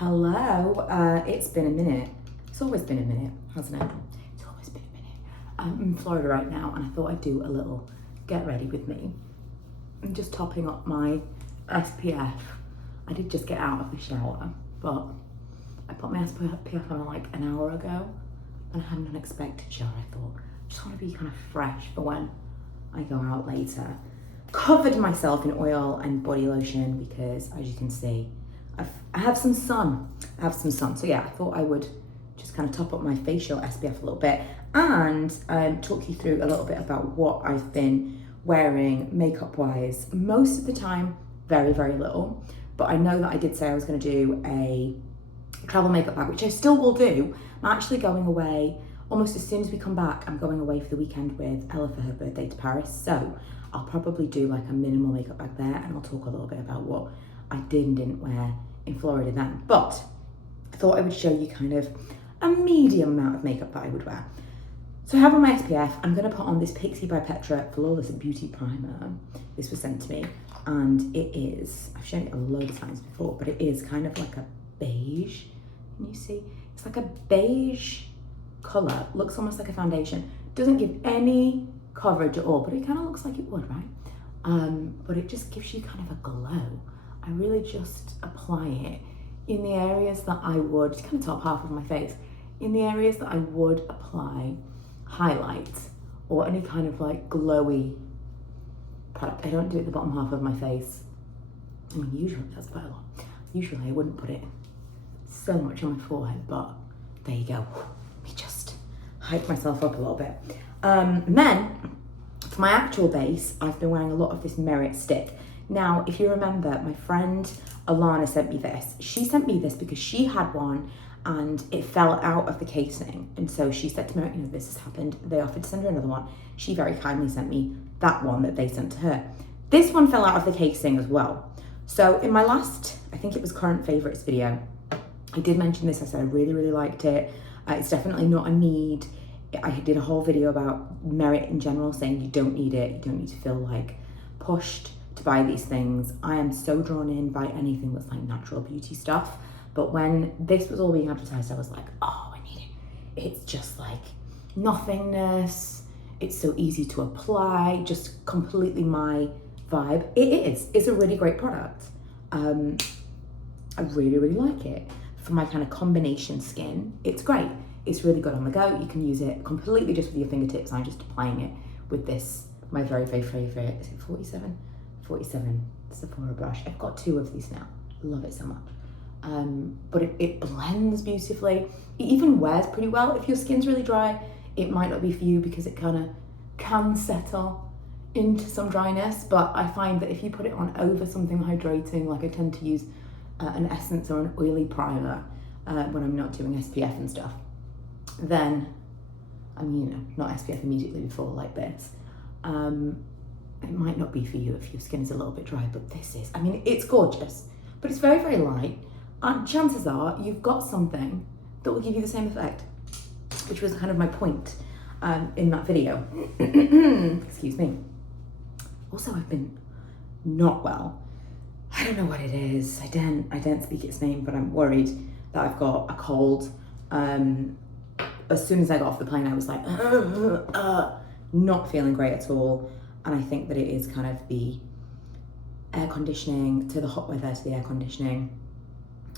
Hello, it's been a minute. It's always been a minute, hasn't it? It's always been a minute. I'm in Florida right now and I thought I'd do a little get ready with me. I'm just topping up my SPF. I did just get out of the shower, but I put my SPF on like an hour ago and I had an unexpected shower. I thought, I just want to be kind of fresh for when I go out later. Covered myself in oil and body lotion because, as you can see, I have some sun. So yeah, I thought I would just kind of top up my facial SPF a little bit and talk you through a little bit about what I've been wearing makeup wise. Most of the time, very, very little, but I know that I did say I was going to do a travel makeup bag, which I still will do. I'm actually going away almost as soon as we come back. I'm going away for the weekend with Ella for her birthday to Paris, so I'll probably do like a minimal makeup bag there, and I'll talk a little bit about what I did and didn't wear in Florida then. But I thought I would show you kind of a medium amount of makeup that I would wear. So I have on my SPF, I'm gonna put on this Pixie by Petra Flawless Beauty Primer. This was sent to me, and it is, I've shown it a load of times before, but it is kind of like a beige. Can you see? It's like a beige color, looks almost like a foundation. Doesn't give any coverage at all, but it kind of looks like it would, right? But it just gives you kind of a glow. I really just apply it in the areas that I would, kind of top half of my face, in the areas that I would apply highlights or any kind of like glowy product. I don't do it the bottom half of my face. I mean, usually that's quite a lot. Usually I wouldn't put it so much on my forehead, but there you go. Let me just hype myself up a little bit. And then for my actual base, I've been wearing a lot of this Merit stick. Now, if you remember, my friend Alana sent me this. She sent me this because she had one and it fell out of the casing. And so she said to me, you know, this has happened. They offered to send her another one. She very kindly sent me that one that they sent to her. This one fell out of the casing as well. So in my last, I think it was current favorites video, I did mention this. I said I really, really liked it. It's definitely not a need. I did a whole video about Merit in general, saying you don't need it. You don't need to feel like pushed to buy these things. I am so drawn in by anything that's like natural beauty stuff. But when this was all being advertised, I was like, oh, I need it. It's just like nothingness. It's so easy to apply, just completely my vibe. It is. It's a really great product. I really, really like it. For my kind of combination skin, it's great. It's really good on the go. You can use it completely just with your fingertips. I'm just applying it with this, my very, very favorite, is it 47? 47 Sephora brush. I've got two of these now. Love it so much. But it blends beautifully. It even wears pretty well. If your skin's really dry, it might not be for you because it kind of can settle into some dryness. But I find that if you put it on over something hydrating, like I tend to use an essence or an oily primer when I'm not doing SPF and stuff, then, I mean, you know, not SPF immediately before like this, it might not be for you if your skin is a little bit dry, but this is, I mean, it's gorgeous, but it's very, very light, and chances are you've got something that will give you the same effect, which was kind of my point in that video. Excuse me. Also, I've been not well. I don't know what it is. I don't speak its name, but I'm worried that I've got a cold. As soon as I got off the plane, I was like, not feeling great at all. And I think that it is kind of the air conditioning, to the hot weather, to the air conditioning.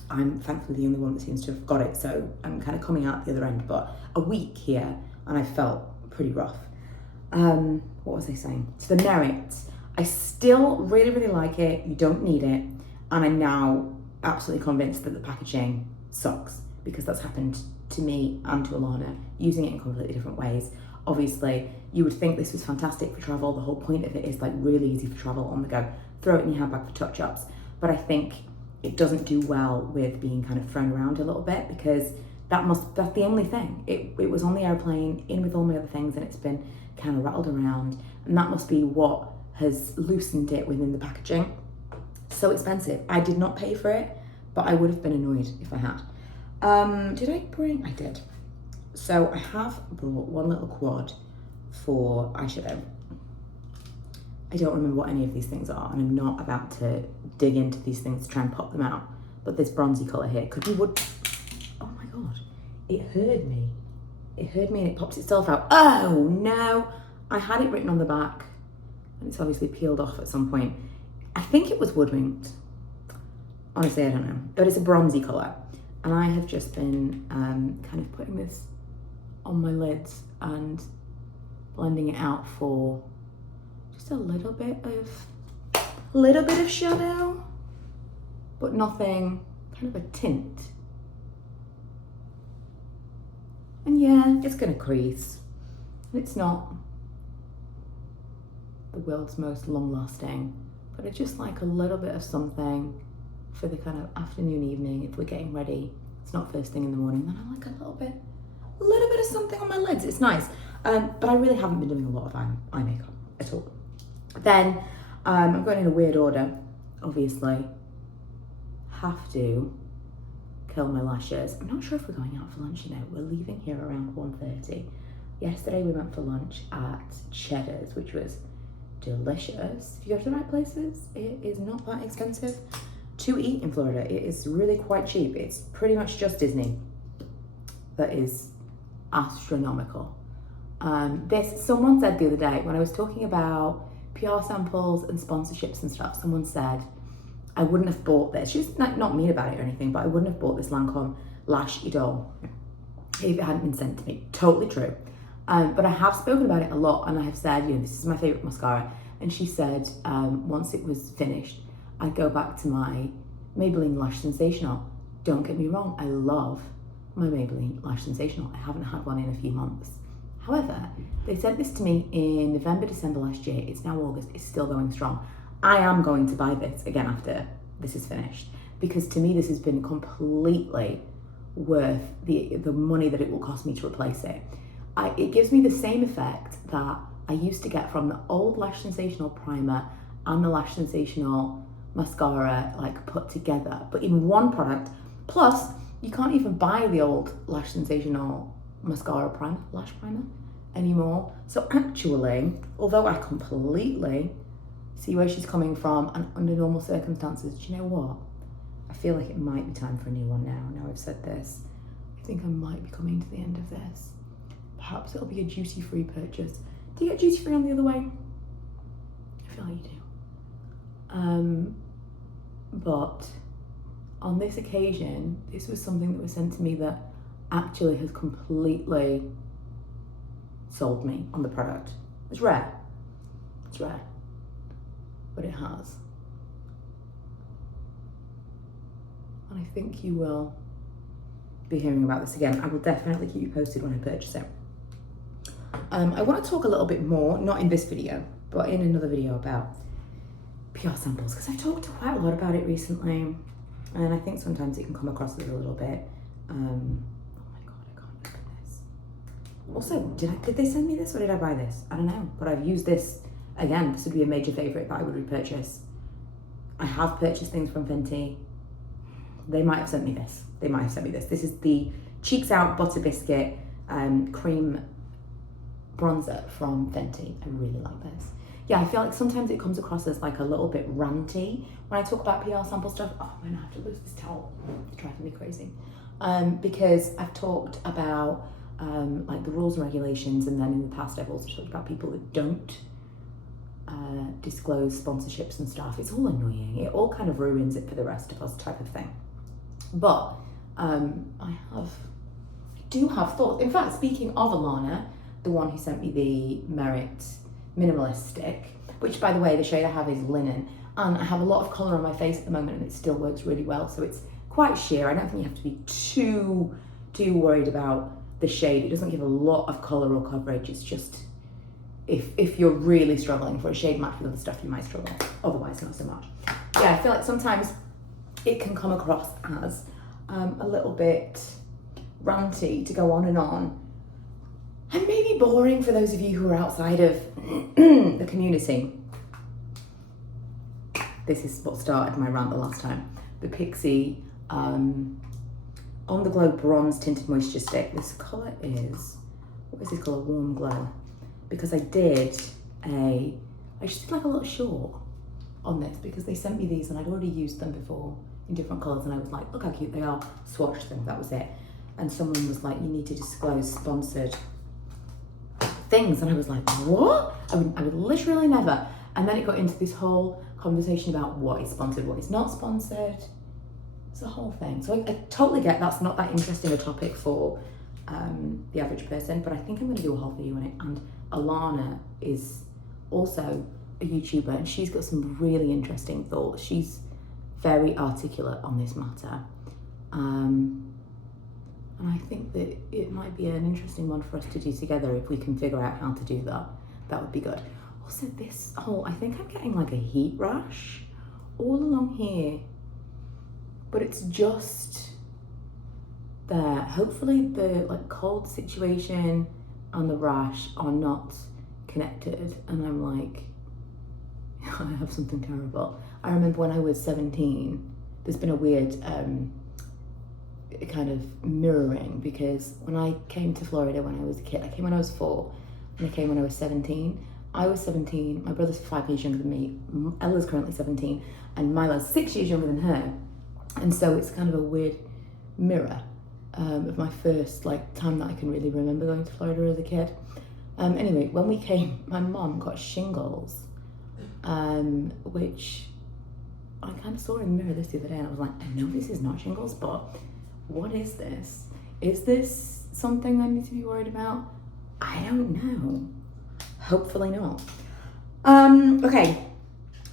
I'm thankfully the only one that seems to have got it, so I'm kind of coming out the other end, but a week here and I felt pretty rough. What was I saying? So the Merit, I still really, really like it. You don't need it. And I'm now absolutely convinced that the packaging sucks, because that's happened to me and to Alana, using it in completely different ways. Obviously, you would think this was fantastic for travel. The whole point of it is like really easy for travel, on the go. Throw it in your handbag for touch-ups. But I think it doesn't do well with being kind of thrown around a little bit, because that's the only thing. It was on the airplane, in with all my other things, and it's been kind of rattled around. And that must be what has loosened it within the packaging. So expensive. I did not pay for it, but I would have been annoyed if I had. Did I bring? I did. So I have brought one little quad for eyeshadow. I don't remember what any of these things are, and I'm not about to dig into these things to try and pop them out. but this bronzy colour here, could be wood. Oh my God, it heard me. It heard me and it popped itself out. Oh no, I had it written on the back and it's obviously peeled off at some point. I think it was wood winked. Honestly, I don't know, but it's a bronzy colour. And I have just been kind of putting this on my lids and blending it out for just a little bit of shadow, but nothing, kind of a tint. And yeah, it's gonna crease. It's not the world's most long-lasting, but I just like a little bit of something for the kind of afternoon, evening, if we're getting ready. It's not first thing in the morning, then I like a little bit of something on my lids. It's nice. But I really haven't been doing a lot of eye makeup at all. Then I'm going in a weird order, obviously. Have to curl my lashes. I'm not sure if we're going out for lunch, you know. We're leaving here around 1:30. Yesterday we went for lunch at Cheddar's, which was delicious. If you go to the right places, it is not that expensive to eat in Florida. It is really quite cheap. It's pretty much just Disney that is astronomical. Someone said the other day when I was talking about PR samples and sponsorships and stuff, someone said I wouldn't have bought this. She's not mean about it or anything, but I wouldn't have bought this Lancome Lash Idole if it hadn't been sent to me. Totally true. But I have spoken about it a lot, and I have said, you know, this is my favorite mascara. And she said once it was finished, I'd go back to my Maybelline Lash Sensational. Don't get me wrong, I love my Maybelline Lash Sensational. I haven't had one in a few months. However, they sent this to me in November, December last year. It's now August, it's still going strong. I am going to buy this again after this is finished, because to me this has been completely worth the money that it will cost me to replace it. It gives me the same effect that I used to get from the old Lash Sensational primer and the Lash Sensational mascara, like put together, but in one product. Plus, you can't even buy the old Lash Sensational mascara primer, lash primer, anymore. So actually, although I completely see where she's coming from, and under normal circumstances, do you know what? I feel like it might be time for a new one now. Now I've said this, I think I might be coming to the end of this. Perhaps it'll be a duty-free purchase. Do you get duty-free on the other way? I feel like you do. But on this occasion, this was something that was sent to me that actually has completely sold me on the product. It's rare, but it has. And I think you will be hearing about this again. I will definitely keep you posted when I purchase it. I want to talk a little bit more, not in this video, but in another video, about PR samples, because I've talked quite a lot about it recently, and I think sometimes it can come across as a little bit, oh my God, I can't open this. Also, did they send me this or did I buy this? I don't know, but I've used this. Again, this would be a major favorite that I would repurchase. I have purchased things from Fenty. They might have sent me this. This is the Cheeks Out Butter Biscuit Cream Bronzer from Fenty. I really like this. Yeah, I feel like sometimes it comes across as like a little bit ranty when I talk about PR sample stuff. Oh, I'm gonna have to lose this towel. It's driving me crazy. Because I've talked about like the rules and regulations, and then in the past I've also talked about people that don't disclose sponsorships and stuff. It's all annoying. It all kind of ruins it for the rest of us, type of thing. But I do have thoughts. In fact, speaking of Alana, the one who sent me the Merit Minimalist Stick, which by the way, the shade I have is linen, and I have a lot of colour on my face at the moment and it still works really well, so it's quite sheer. I don't think you have to be too worried about the shade. It doesn't give a lot of colour or coverage. It's just, if you're really struggling for a shade match with other stuff, you might struggle. Otherwise, not so much. Yeah, I feel like sometimes it can come across as a little bit ranty to go on, and maybe boring for those of you who are outside of the community. This is what started my rant the last time. The Pixie On the Glow Bronze Tinted Moisture Stick. This colour is, what is this colour? Warm Glow. Because I just did like a little short on this because they sent me these and I'd already used them before in different colours, and I was like, look how cute they are, swatched them, that was it. And someone was like, you need to disclose sponsored things, and I was like, what? I would literally never. And then it got into this whole conversation about what is sponsored, what is not sponsored. It's a whole thing. So I totally get that's not that interesting a topic for the average person, but I think I'm going to do a whole video on it. And Alana is also a YouTuber, and she's got some really interesting thoughts. She's very articulate on this matter. And I think that it might be an interesting one for us to do together if we can figure out how to do that. That would be good. Also, this whole, I think I'm getting like a heat rash all along here, but it's just there. Hopefully the like cold situation and the rash are not connected, and I'm like, I have something terrible. I remember when I was 17, there's been a weird kind of mirroring, because when I came to Florida when I was a kid, I came when I was 4 and I came when I was 17. I was 17, my brother's 5 years younger than me, Ella's currently 17, and Mila's 6 years younger than her. And so it's kind of a weird mirror of my first like time that I can really remember going to Florida as a kid. Anyway, when we came, my mom got shingles, which I kind of saw in the mirror the other day, and I was like, I know this is not shingles, but what is this? Is this something I need to be worried about? I don't know. Hopefully not. Okay,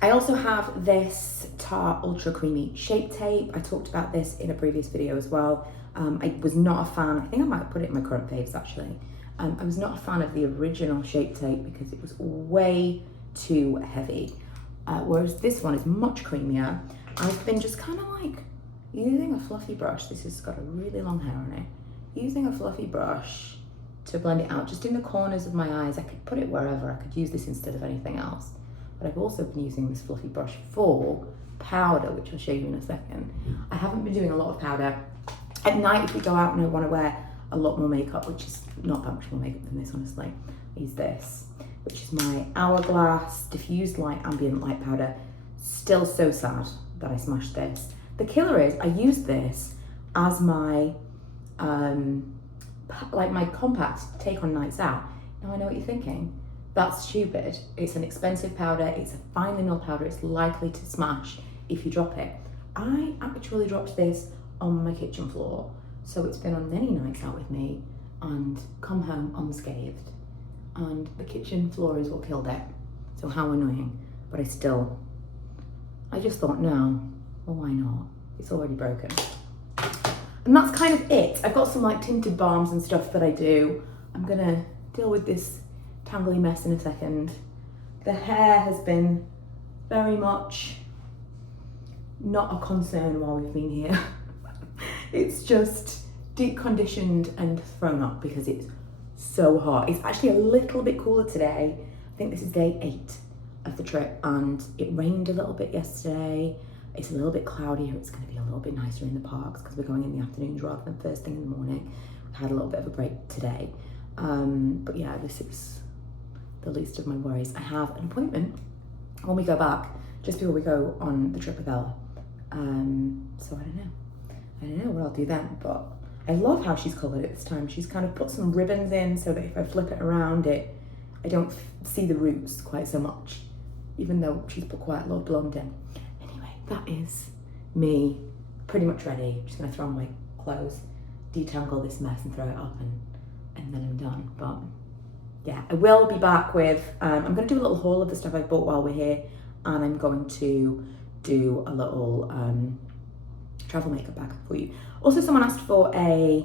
I also have this Tarte Ultra Creamy Shape Tape. I talked about this in a previous video as well. I was not a fan, I think I might put it in my current faves actually. I was not a fan of the original Shape Tape because it was way too heavy. Whereas this one is much creamier. I've been just kind of like using a fluffy brush. This has got a really long hair on it. Using a fluffy brush to blend it out, just in the corners of my eyes. I could put it wherever. I could use this instead of anything else. But I've also been using this fluffy brush for powder, which I'll show you in a second. I haven't been doing a lot of powder. At night, if we go out and I want to wear a lot more makeup, which is not that much more makeup than this, honestly, I use this, which is my Hourglass Diffused Light Ambient Light Powder. Still so sad that I smashed this. The killer is I use this as my like my compact to take on nights out. Now I know what you're thinking. That's stupid. It's an expensive powder. It's a finely milled powder. It's likely to smash if you drop it. I actually dropped this on my kitchen floor, so it's been on many nights out with me and come home unscathed. And the kitchen floor is what killed it. So how annoying. But I just thought, no, well, why not? It's already broken. And that's kind of it. I've got some like tinted balms and stuff that I do. I'm gonna deal with this tangly mess in a second. The hair has been very much not a concern while we've been here. It's just deep conditioned and thrown up because it's so hot. It's actually a little bit cooler today. I think this is day 8 of the trip, and it rained a little bit yesterday. It's a little bit cloudier. It's going to be a little bit nicer in the parks because we're going in the afternoons rather than first thing in the morning. We've had a little bit of a break today. But yeah, this is the least of my worries. I have an appointment when we go back, just before we go on the trip with Ella. So I don't know what I'll do then, but I love how she's coloured it this time. She's kind of put some ribbons in so that if I flip it around I don't see the roots quite so much, even though she's put quite a lot of blonde in. Anyway, that is me pretty much ready. I'm just gonna throw on my clothes, detangle this mess and throw it up, and then I'm done. But yeah, I will be back with, I'm gonna do a little haul of the stuff I bought while we're here, and I'm going to do a little travel makeup bag for you. Also, someone asked for a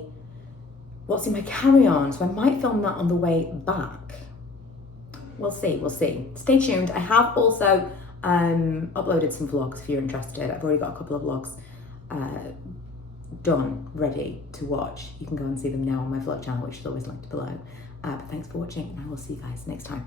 what's in my carry-on, so I might film that on the way back. We'll see. Stay tuned. I have also uploaded some vlogs if you're interested. I've already got a couple of vlogs done, ready to watch. You can go and see them now on my vlog channel, which is always linked below. But thanks for watching, and I will see you guys next time.